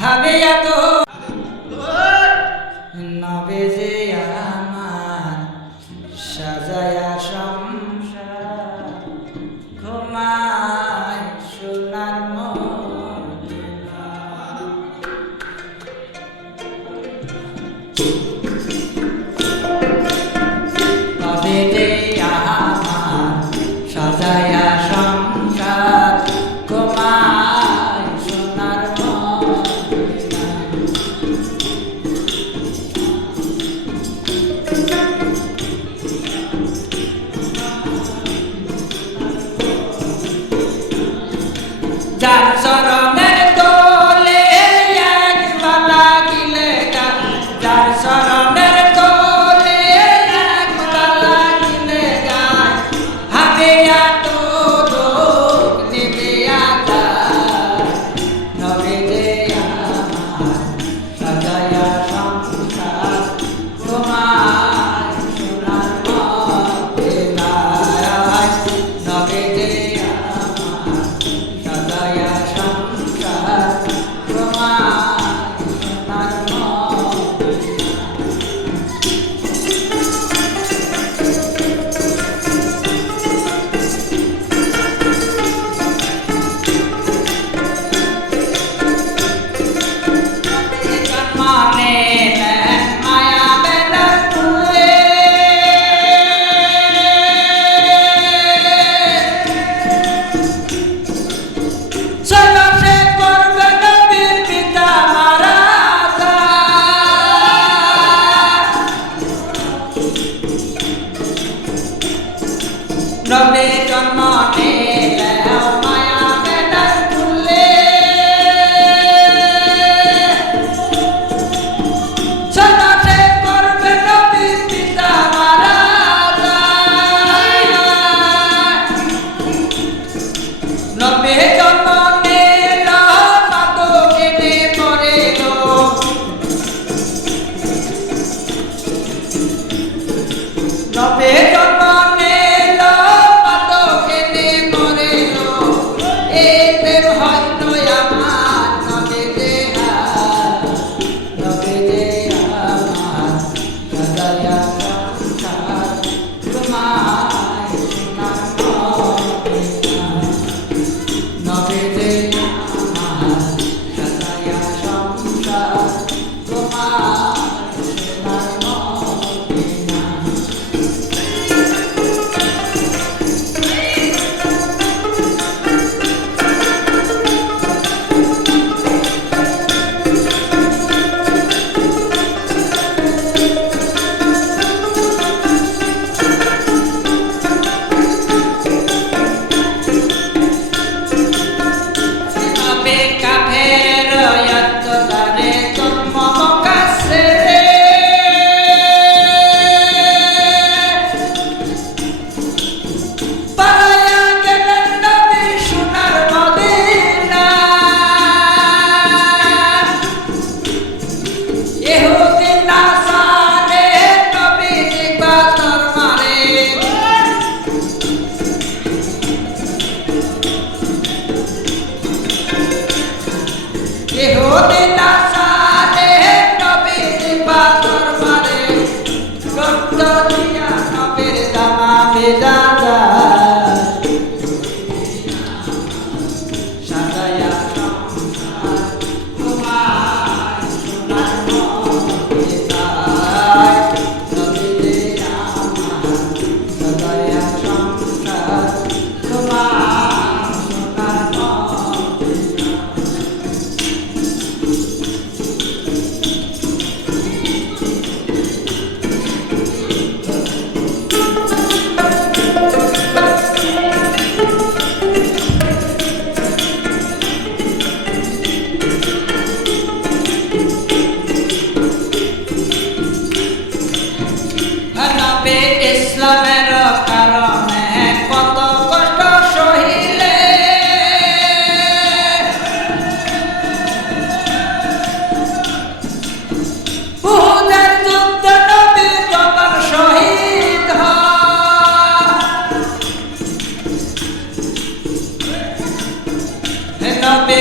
হবে এত নবে যে আমার সাজায়া সংসার ঘুমায় সোনার মদিনা। নবে যে আমার সাজায়া সংসার ঘুমায় সোনার মদিনা। যার চরণের দোলে একবার লাগিলে গান, যার চরণের দোলে একবার লাগিলে গান, হবে এত দুঃখ নেবে আকাশ। নবে যে আমার সাজায়া সংসার ঘুমায় সোনার মদিনায়। নবে যে সাজায়া সংসার ঘুমায় সোনার মদিনা। জন্মনে নেন মায়া বেদর ফুলে, চলো সে করবে নবীর পিতা মারা নবে জন্ম নিলে মায়া বেদর ফুলে, চলো সে করবে নবীর পিতা মারা। নবে জন্ম নিল মাদক এনে মরেল, নবে জন্ম নিল মাদক এনে মরেল। এতে হয়তো আমার নবে যে নবে যে আমার সাজায়া সংসার ঘুমায় সোনার মদিনা। নবে যে আমার সাজায়া সংসার ঘুমায় সোনার মদিনা। নবে কাফের রয়াতদারে জন্ম মকাসে, পালায়া গেলেন নবী সোনার মদিনা। ইহুদি নাসারে নবী নির্বাচন মারে, ইহুদি নাসারে নবী নির্বাচন মারে। রক্ত দিয়া নবীর জামা ভেজা যায়, সাজায়া সংসার ঘুমায় সোনার মদিনায়। নবী যে আমার সাজায়া সংসার ঘুমায় সোনার মদিনা। নবে ইসলামের কারণে কত কষ্ট সহিলে, উহুদের যুদ্ধে নবী যখন শহীদ হয়। নবে